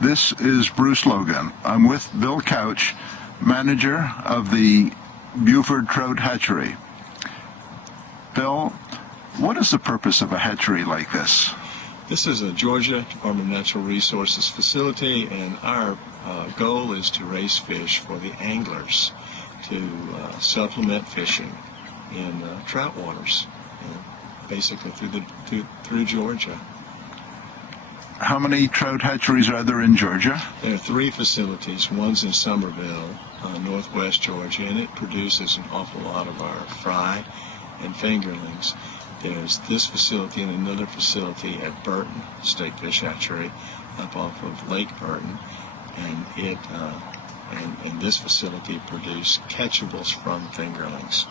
This is Bruce Logan. I'm with Bill Couch, manager of the Buford Trout Hatchery. Bill, what is the purpose of a hatchery like this? This is a Georgia Department of Natural Resources facility, and our goal is to raise fish for the anglers to supplement fishing in trout waters, basically through Georgia. How many trout hatcheries are there in Georgia? There are 3 facilities. One's in Somerville, northwest Georgia, and it produces an awful lot of our fry and fingerlings. There's this facility and another facility at Burton State Fish Hatchery up off of Lake Burton, and and this facility produces catchables from fingerlings.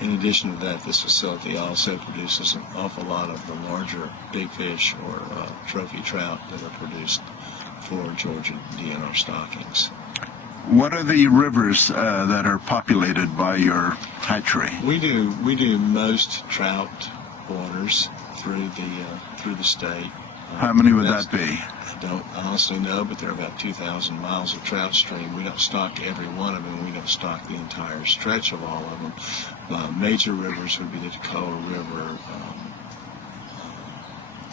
In addition to that, this facility also produces an awful lot of the larger big fish or trophy trout that are produced for Georgia DNR stockings. What are the rivers that are populated by your hatchery? We do most trout waters through the state. How many would that be? I don't honestly know, but there are about 2,000 miles of trout stream. We don't stock every one of them. We don't stock the entire stretch of all of them. Major rivers would be the Toccoa River,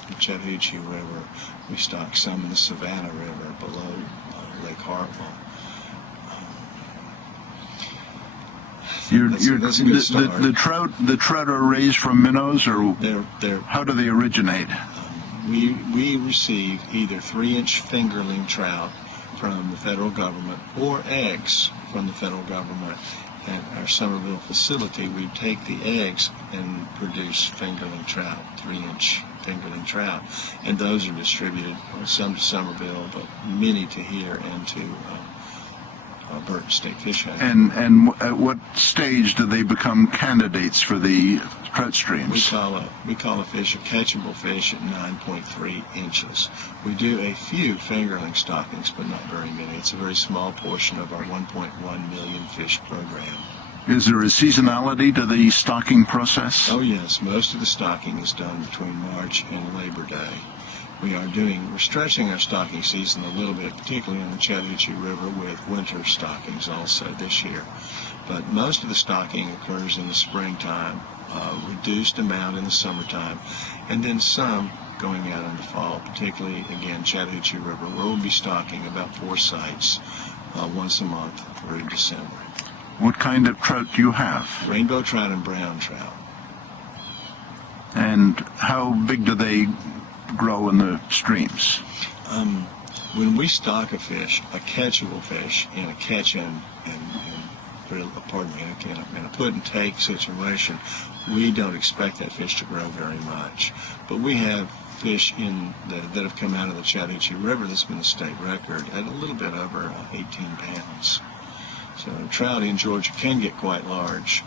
the Chattahoochee River. We stock some in the Savannah River below Lake Hartwell. The trout are raised from minnows, or they're how do they originate? We receive either 3-inch fingerling trout from the federal government or eggs from the federal government. At our Somerville facility, we take the eggs and produce fingerling trout, 3-inch fingerling trout, and those are distributed, some to Somerville, but many to here and to Burton State Fish Hatchery. And at what stage do they become candidates for the trout streams? We call a fish a catchable fish at 9.3 inches. We do a few fingerling stockings, but not very many. It's a very small portion of our 1.1 million fish program. Is there a seasonality to the stocking process? Oh yes, most of the stocking is done between March and Labor Day. We're stretching our stocking season a little bit, particularly on the Chattahoochee River, with winter stockings also this year. But most of the stocking occurs in the springtime, reduced amount in the summertime, and then some going out in the fall, particularly, again, Chattahoochee River, where we'll be stocking about 4 sites once a month through December. What kind of trout do you have? Rainbow trout and brown trout. And how big do they grow in the streams? When we stock a fish, a catchable fish, in a catch and in a put and take situation, we don't expect that fish to grow very much. But we have fish that have come out of the Chattahoochee River that's been a state record at a little bit over 18 pounds. So trout in Georgia can get quite large.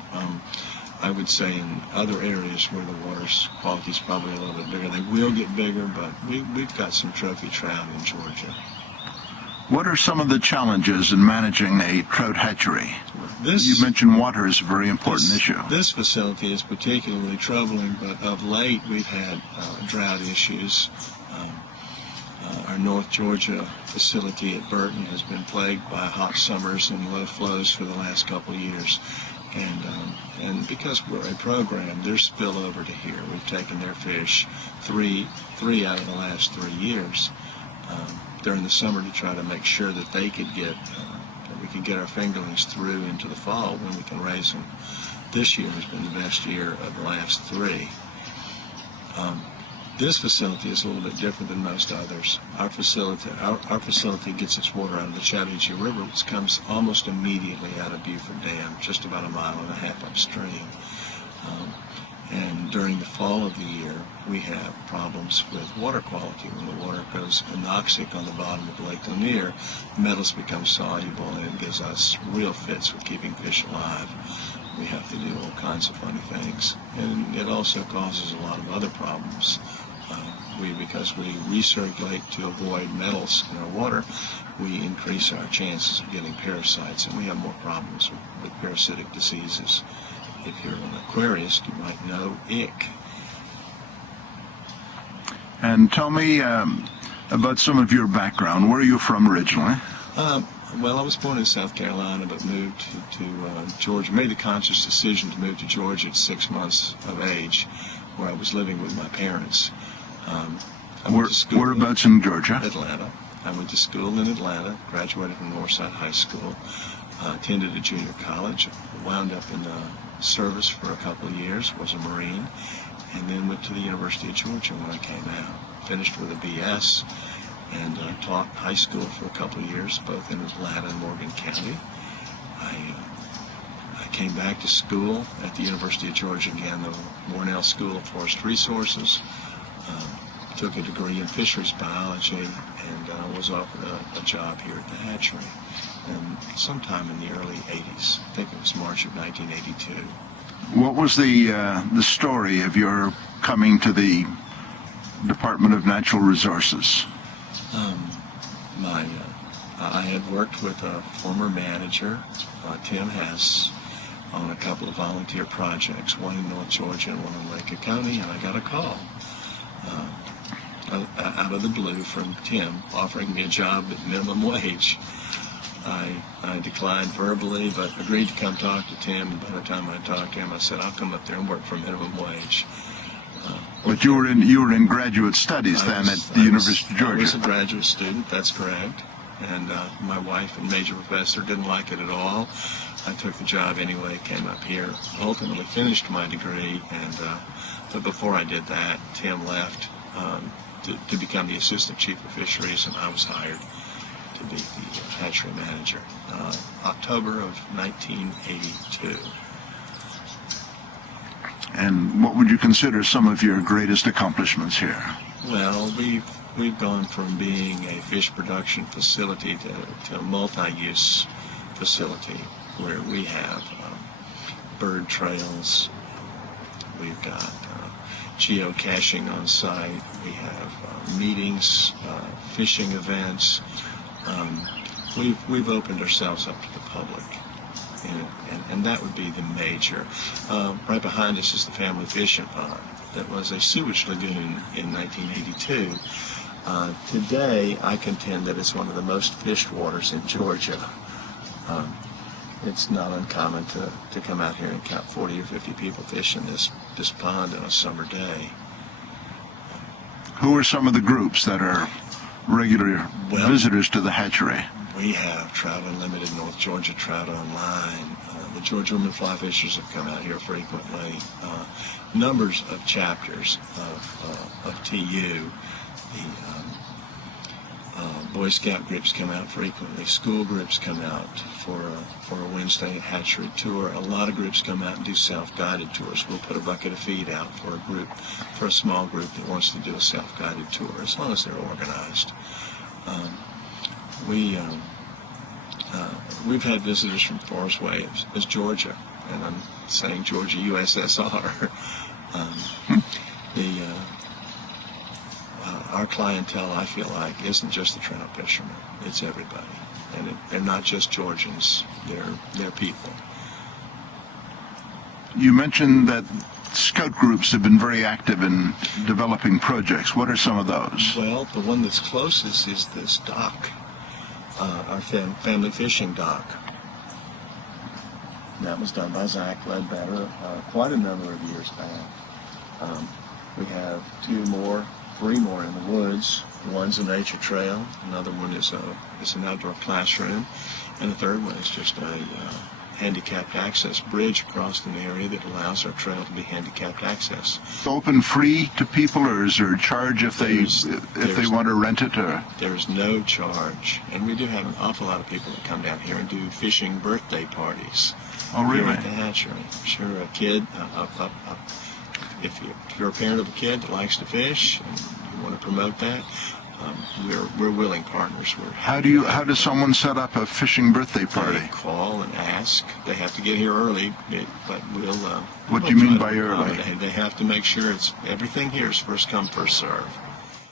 I would say in other areas where the water's quality is probably a little bit bigger, they will get bigger, but we've got some trophy trout in Georgia. What are some of the challenges in managing a trout hatchery? You mentioned water is a very important issue. This facility is particularly troubling, but of late we've had drought issues. Our North Georgia facility at Burton has been plagued by hot summers and low flows for the last couple of years. And because we're a program, there's spillover to here. We've taken their fish three out of the last 3 years during the summer to try to make sure that they could get that we could get our fingerlings through into the fall when we can raise them. This year has been the best year of the last 3. This facility is a little bit different than most others. Our facility gets its water out of the Chattahoochee River, which comes almost immediately out of Buford Dam, just about 1.5 miles upstream. And during the fall of the year, we have problems with water quality. When the water goes anoxic on the bottom of Lake Lanier, metals become soluble, and it gives us real fits with keeping fish alive. We have to do all kinds of funny things. And it also causes a lot of other problems. Because we recirculate to avoid metals in our water, we increase our chances of getting parasites, and we have more problems with parasitic diseases. If you're an aquarist, you might know ick. And tell me, about some of your background. Where are you from originally? Well, I was born in South Carolina, but moved to Georgia. Made the conscious decision to move to Georgia at 6 months of age, where I was living with my parents. I went to school Whereabouts in Georgia? Atlanta. I went to school in Atlanta, graduated from Northside High School, attended a junior college, wound up in the service for a couple of years, was a Marine, and then went to the University of Georgia when I came out. Finished with a BS and taught high school for a couple of years, both in Atlanta and Morgan County. I came back to school at the University of Georgia again, the Warnell School of Forest Resources. Took a degree in fisheries biology and was offered a job here at the hatchery. And sometime in the early 80s, I think it was March of 1982. What was the story of your coming to the Department of Natural Resources? I had worked with a former manager, Tim Hess, on a couple of volunteer projects, one in North Georgia and one in Lake Oconee, and I got a call out of the blue from Tim offering me a job at minimum wage. I declined verbally, but agreed to come talk to Tim, and by the time I talked to him, I said, I'll come up there and work for minimum wage. But you were in graduate studies then at the University of Georgia. I was a graduate student, that's correct. And my wife and major professor didn't like it at all. I took the job anyway, came up here, ultimately finished my degree, and but before I did that, Tim left to become the assistant chief of fisheries, and I was hired to be the hatchery manager. October of 1982. And what would you consider some of your greatest accomplishments here? Well, we've gone from being a fish production facility to a multi-use facility where we have bird trails, we've got geocaching on site, we have meetings, fishing events. We've opened ourselves up to the public. And that would be the major. Right behind us is the family fishing pond that was a sewage lagoon in 1982. Today, I contend that it's one of the most fished waters in Georgia. It's not uncommon to come out here and count 40 or 50 people fishing this pond on a summer day. Who are some of the groups that are regular visitors to the hatchery? We have Trout Unlimited, North Georgia Trout Online. The Georgia Women Fly Fishers have come out here frequently. Numbers of chapters of TU. The Boy Scout groups come out frequently. School groups come out for a Wednesday hatchery tour. A lot of groups come out and do self-guided tours. We'll put a bucket of feed out for a small group that wants to do a self-guided tour, as long as they're organized. We've had visitors from far as away as Georgia, and I'm saying Georgia, USSR. Our clientele, I feel like, isn't just the trout fishermen; it's everybody, and they're not just Georgians; they're people. You mentioned that scout groups have been very active in developing projects. What are some of those? Well, the one that's closest is this dock. Our family fishing dock. That was done by Zach Ledbetter quite a number of years back. We have three more in the woods. One's a nature trail. Another one is an outdoor classroom, and the third one is just a handicapped access bridge across an area that allows our trail to be handicapped access. Open free to people, or is there a charge if they want to rent it? Or? There's no charge, and we do have an awful lot of people that come down here and do fishing birthday parties. Oh, really? Here at the hatchery. Sure, a kid. If you're a parent of a kid that likes to fish and you want to promote that, we're willing partners. How does someone set up a fishing birthday party? They call and ask. They have to get here early, but What do you mean by early? They have to make sure everything here is first come, first serve.